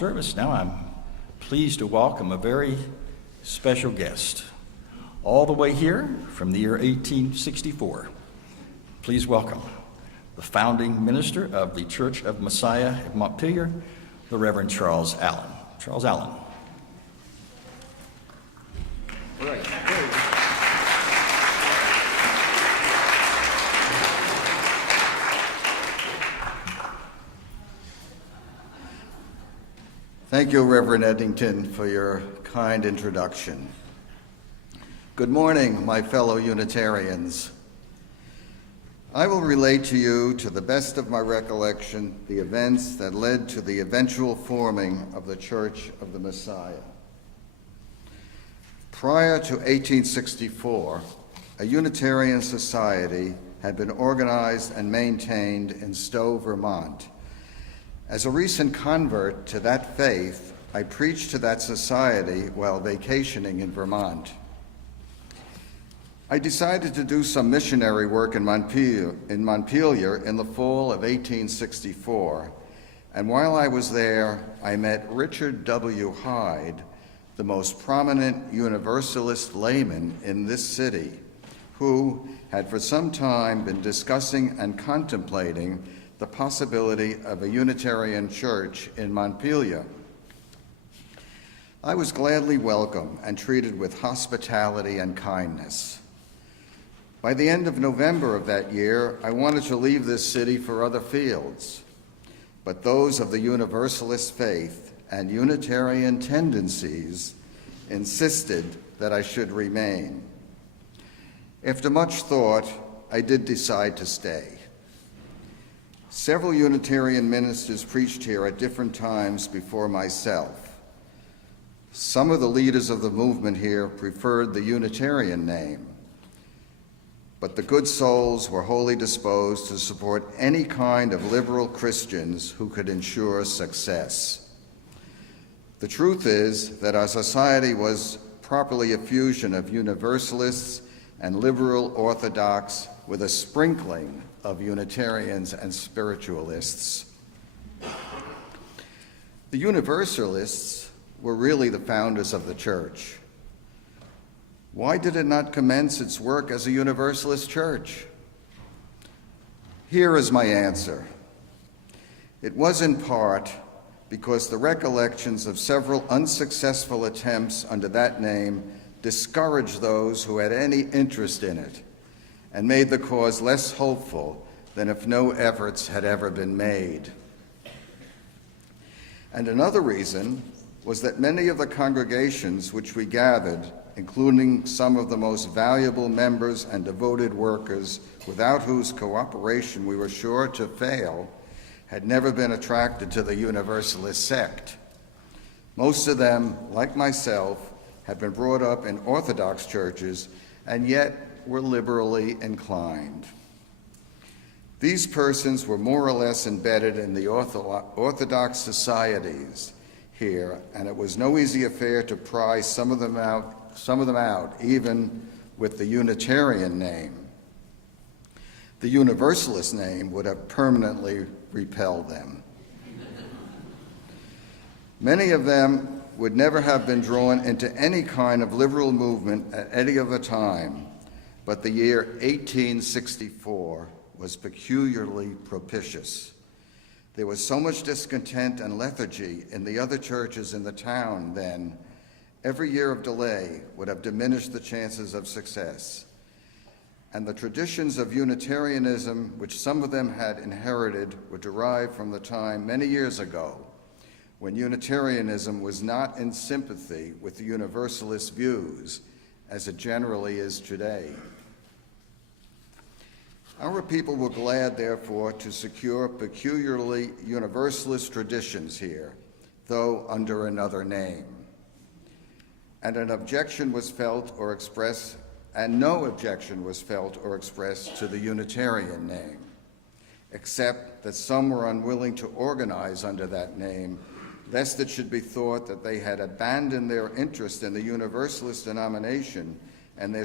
service. Now I'm pleased to welcome a very special guest, all the way here from the year 1864. Please welcome the founding minister of the Church of Messiah of Montpelier, the Reverend Charles Allen. Charles Allen. All right. Thank you, Reverend Eddington, for your kind introduction. Good morning, my fellow Unitarians. I will relate to you, to the best of my recollection, the events that led to the eventual forming of the Church of the Messiah. Prior to 1864, a Unitarian society had been organized and maintained in Stowe, Vermont. As a recent convert to that faith, I preached to that society while vacationing in Vermont. I decided to do some missionary work in Montpelier in the fall of 1864, and while I was there, I met Richard W. Hyde, the most prominent Universalist layman in this city, who had for some time been discussing and contemplating the possibility of a Unitarian church in Montpelier. I was gladly welcomed and treated with hospitality and kindness. By the end of November of that year, I wanted to leave this city for other fields, but those of the Universalist faith and Unitarian tendencies insisted that I should remain. After much thought, I did decide to stay. Several Unitarian ministers preached here at different times before myself. Some of the leaders of the movement here preferred the Unitarian name, but the good souls were wholly disposed to support any kind of liberal Christians who could ensure success. The truth is that our society was properly a fusion of Universalists and liberal Orthodox with a sprinkling of Unitarians and spiritualists. The Universalists were really the founders of the church. Why did it not commence its work as a Universalist church? Here is my answer. It was in part because the recollections of several unsuccessful attempts under that name discouraged those who had any interest in it and made the cause less hopeful than if no efforts had ever been made. And another reason was that many of the congregations which we gathered, including some of the most valuable members and devoted workers without whose cooperation we were sure to fail, had never been attracted to the Universalist sect. Most of them, like myself, had been brought up in Orthodox churches and yet were liberally inclined. These persons were more or less embedded in the Orthodox societies here, and it was no easy affair to pry some of them out, even with the Unitarian name. The Universalist name would have permanently repelled them. Many of them would never have been drawn into any kind of liberal movement at any other time, but the year 1864 was peculiarly propitious. There was so much discontent and lethargy in the other churches in the town then, every year of delay would have diminished the chances of success. And the traditions of Unitarianism, which some of them had inherited, were derived from the time many years ago when Unitarianism was not in sympathy with the Universalist views, as it generally is today. Our people were glad, therefore, to secure peculiarly Universalist traditions here, though under another name. And no objection was felt or expressed to the Unitarian name, except that some were unwilling to organize under that name, lest it should be thought that they had abandoned their interest in the Universalist denomination and their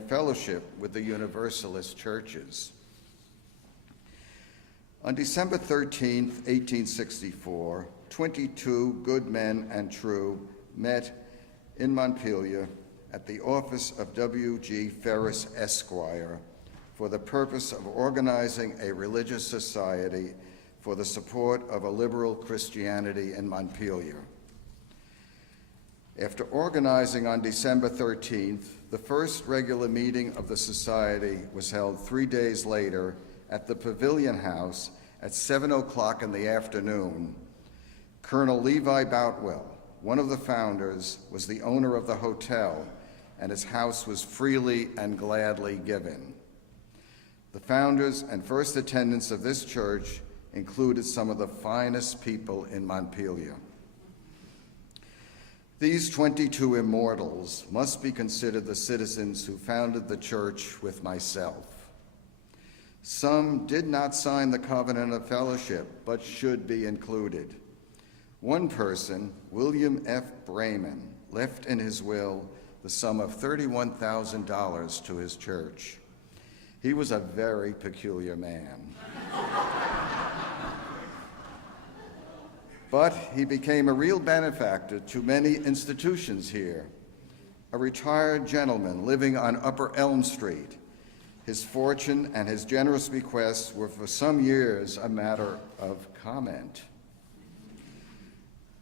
fellowship with the Universalist churches. On December 13, 1864, 22 good men and true met in Montpelier at the office of W.G. Ferris, Esquire, for the purpose of organizing a religious society for the support of a liberal Christianity in Montpelier. After organizing on December 13th, the first regular meeting of the society was held 3 days later at the Pavilion House at 7 o'clock in the afternoon. Colonel Levi Boutwell, one of the founders, was the owner of the hotel, and his house was freely and gladly given. The founders and first attendants of this church included some of the finest people in Montpelier. These 22 immortals must be considered the citizens who founded the church with myself. Some did not sign the covenant of fellowship, but should be included. One person, William F. Brayman, left in his will the sum of $31,000 to his church. He was a very peculiar man. But he became a real benefactor to many institutions here. A retired gentleman living on Upper Elm Street, his fortune and his generous bequests were for some years a matter of comment.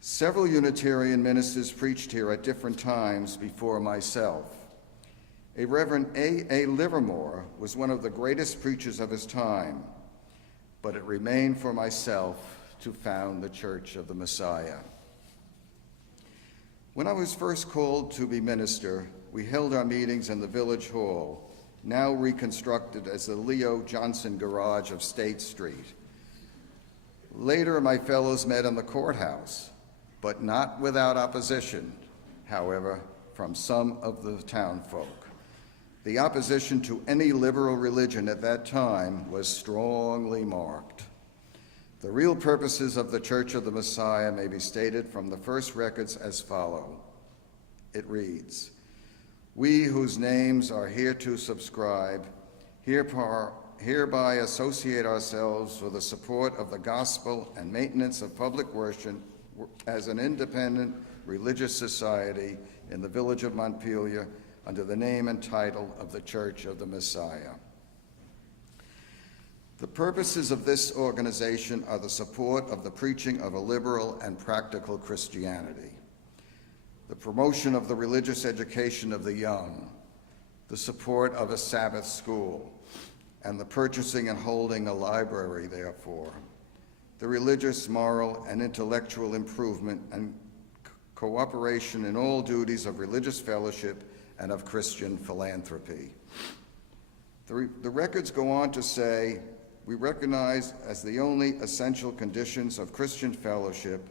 Several Unitarian ministers preached here at different times before myself. A Reverend A. Livermore was one of the greatest preachers of his time, but it remained for myself to found the Church of the Messiah. When I was first called to be minister, we held our meetings in the Village Hall, now reconstructed as the Leo Johnson Garage of State Street. Later, my fellows met in the courthouse, but not without opposition, however, from some of the townfolk. The opposition to any liberal religion at that time was strongly marked. The real purposes of the Church of the Messiah may be stated from the first records as follow. It reads, "We whose names are hereto subscribed, hereby associate ourselves for the support of the gospel and maintenance of public worship as an independent religious society in the village of Montpelier under the name and title of the Church of the Messiah." The purposes of this organization are the support of the preaching of a liberal and practical Christianity, the promotion of the religious education of the young, the support of a Sabbath school, and the purchasing and holding a library, therefore, the religious, moral, and intellectual improvement and cooperation in all duties of religious fellowship and of Christian philanthropy. The records go on to say, we recognize as the only essential conditions of Christian fellowship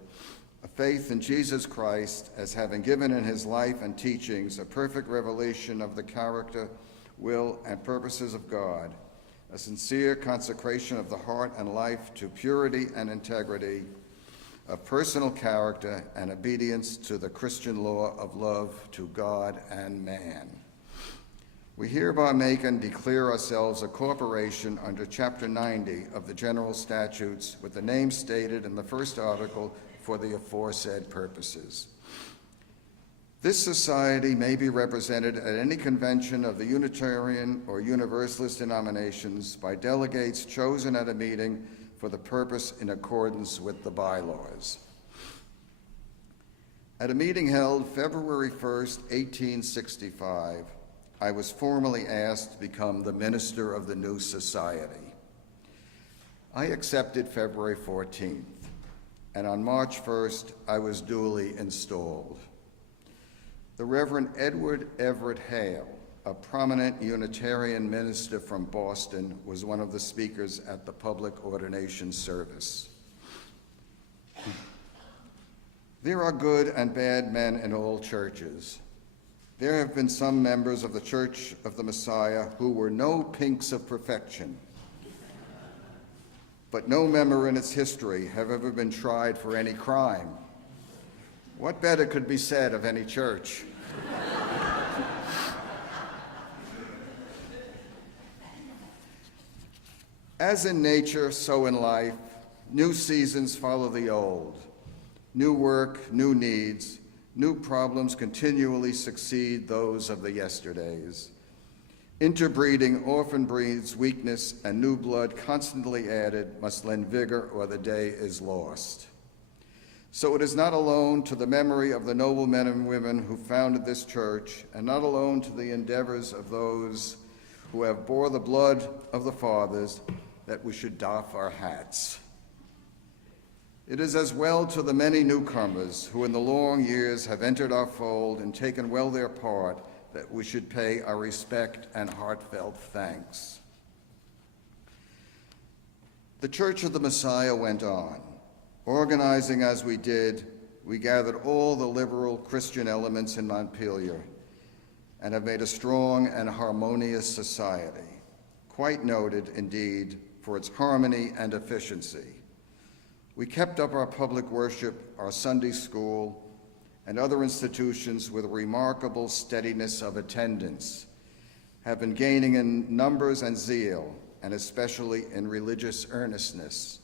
a faith in Jesus Christ as having given in his life and teachings a perfect revelation of the character, will, and purposes of God, a sincere consecration of the heart and life to purity and integrity, of personal character and obedience to the Christian law of love to God and man. We hereby make and declare ourselves a corporation under Chapter 90 of the General Statutes with the name stated in the first article for the aforesaid purposes. This society may be represented at any convention of the Unitarian or Universalist denominations by delegates chosen at a meeting for the purpose in accordance with the bylaws. At a meeting held February 1st, 1865, I was formally asked to become the minister of the new society. I accepted February 14th, and on March 1st, I was duly installed. The Reverend Edward Everett Hale, a prominent Unitarian minister from Boston, was one of the speakers at the public ordination service. There are good and bad men in all churches. There have been some members of the Church of the Messiah who were no pinks of perfection, but no member in its history have ever been tried for any crime. What better could be said of any church? As in nature, so in life, new seasons follow the old. New work, new needs, new problems continually succeed those of the yesterdays. Interbreeding often breeds weakness, and new blood constantly added must lend vigor or the day is lost. So it is not alone to the memory of the noble men and women who founded this church, and not alone to the endeavors of those who have bore the blood of the fathers, that we should doff our hats. It is as well to the many newcomers who in the long years have entered our fold and taken well their part, that we should pay our respect and heartfelt thanks. The Church of the Messiah went on. Organizing as we did, we gathered all the liberal Christian elements in Montpelier and have made a strong and harmonious society, quite noted, indeed, for its harmony and efficiency. We kept up our public worship, our Sunday school, and other institutions with remarkable steadiness of attendance, have been gaining in numbers and zeal, and especially in religious earnestness,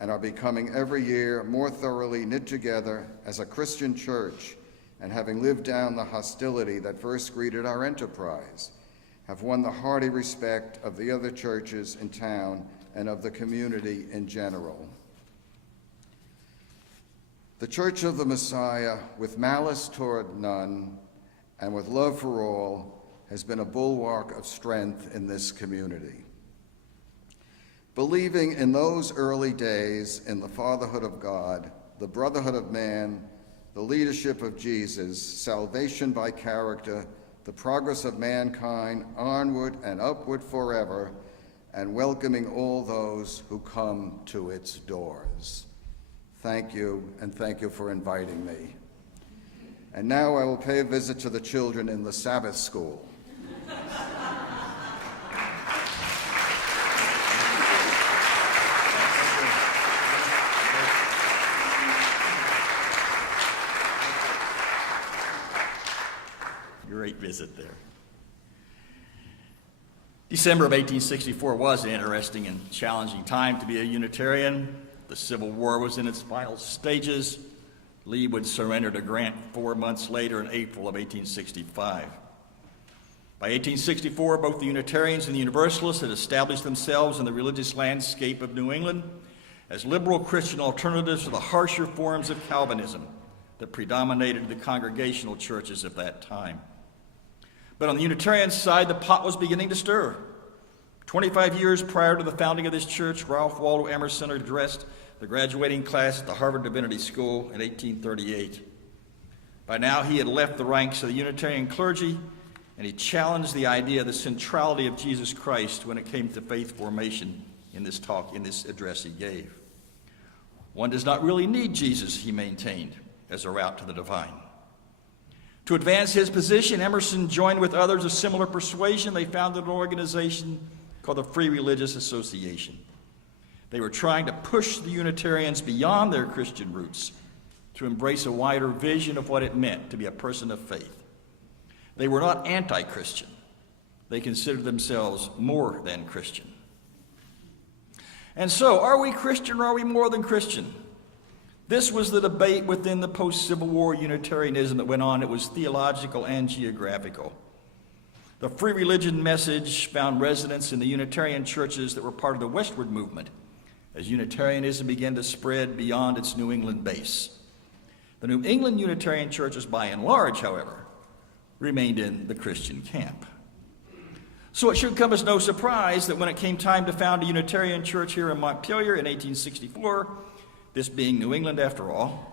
and are becoming every year more thoroughly knit together as a Christian church, and having lived down the hostility that first greeted our enterprise, have won the hearty respect of the other churches in town and of the community in general. The Church of the Messiah, with malice toward none and with love for all, has been a bulwark of strength in this community. Believing in those early days in the fatherhood of God, the brotherhood of man, the leadership of Jesus, salvation by character, the progress of mankind onward and upward forever, and welcoming all those who come to its doors. Thank you, and thank you for inviting me. And now I will pay a visit to the children in the Sabbath school. Great visit there. December of 1864 was an interesting and challenging time to be a Unitarian. The Civil War was in its final stages. Lee would surrender to Grant 4 months later in April of 1865. By 1864, both the Unitarians and the Universalists had established themselves in the religious landscape of New England as liberal Christian alternatives to the harsher forms of Calvinism that predominated the congregational churches of that time. But on the Unitarian side, the pot was beginning to stir. 25 years prior to the founding of this church, Ralph Waldo Emerson addressed the graduating class at the Harvard Divinity School in 1838. By now, he had left the ranks of the Unitarian clergy, and he challenged the idea of the centrality of Jesus Christ when it came to faith formation in this address he gave. One does not really need Jesus, he maintained, as a route to the divine. To advance his position, Emerson joined with others of similar persuasion. They founded an organization called the Free Religious Association. They were trying to push the Unitarians beyond their Christian roots to embrace a wider vision of what it meant to be a person of faith. They were not anti-Christian. They considered themselves more than Christian. And so, are we Christian or are we more than Christian? This was the debate within the post-Civil War Unitarianism that went on. It was theological and geographical. The free religion message found resonance in the Unitarian churches that were part of the westward movement as Unitarianism began to spread beyond its New England base. The New England Unitarian churches, by and large, however, remained in the Christian camp. So it should come as no surprise that when it came time to found a Unitarian church here in Montpelier in 1864, this being New England after all,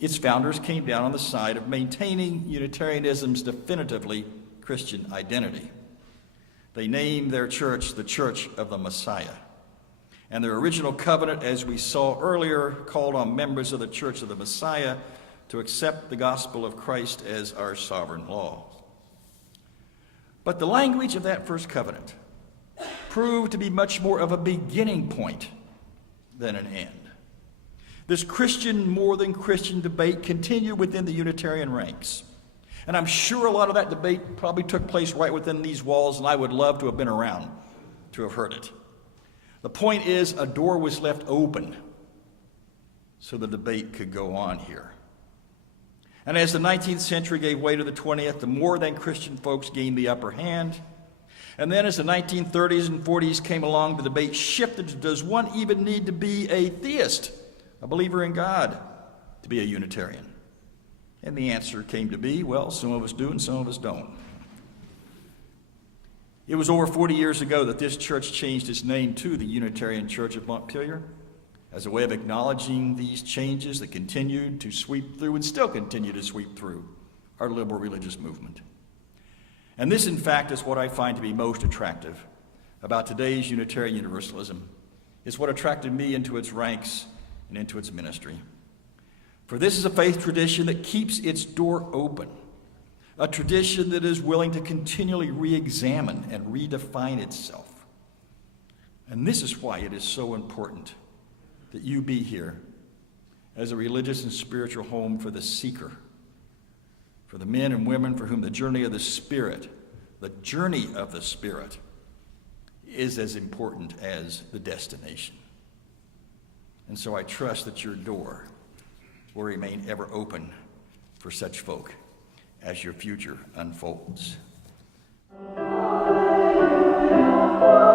its founders came down on the side of maintaining Unitarianism's definitively Christian identity. They named their church the Church of the Messiah. And their original covenant, as we saw earlier, called on members of the Church of the Messiah to accept the gospel of Christ as our sovereign law. But the language of that first covenant proved to be much more of a beginning point than an end. This Christian more than Christian debate continued within the Unitarian ranks. And I'm sure a lot of that debate probably took place right within these walls, and I would love to have been around to have heard it. The point is, a door was left open so the debate could go on here. And as the 19th century gave way to the 20th, the more than Christian folks gained the upper hand. And then as the 1930s and 40s came along, the debate shifted to, does one even need to be a theist, a believer in God, to be a Unitarian? And the answer came to be, well, some of us do and some of us don't. It was over 40 years ago that this church changed its name to the Unitarian Church of Montpelier as a way of acknowledging these changes that continued to sweep through and still continue to sweep through our liberal religious movement. And this, in fact, is what I find to be most attractive about today's Unitarian Universalism. It's what attracted me into its ranks and into its ministry. For this is a faith tradition that keeps its door open, a tradition that is willing to continually re-examine and redefine itself. And this is why it is so important that you be here as a religious and spiritual home for the seeker, for the men and women for whom the journey of the Spirit is as important as the destination. And so I trust that your door will remain ever open for such folk as your future unfolds. Alleluia.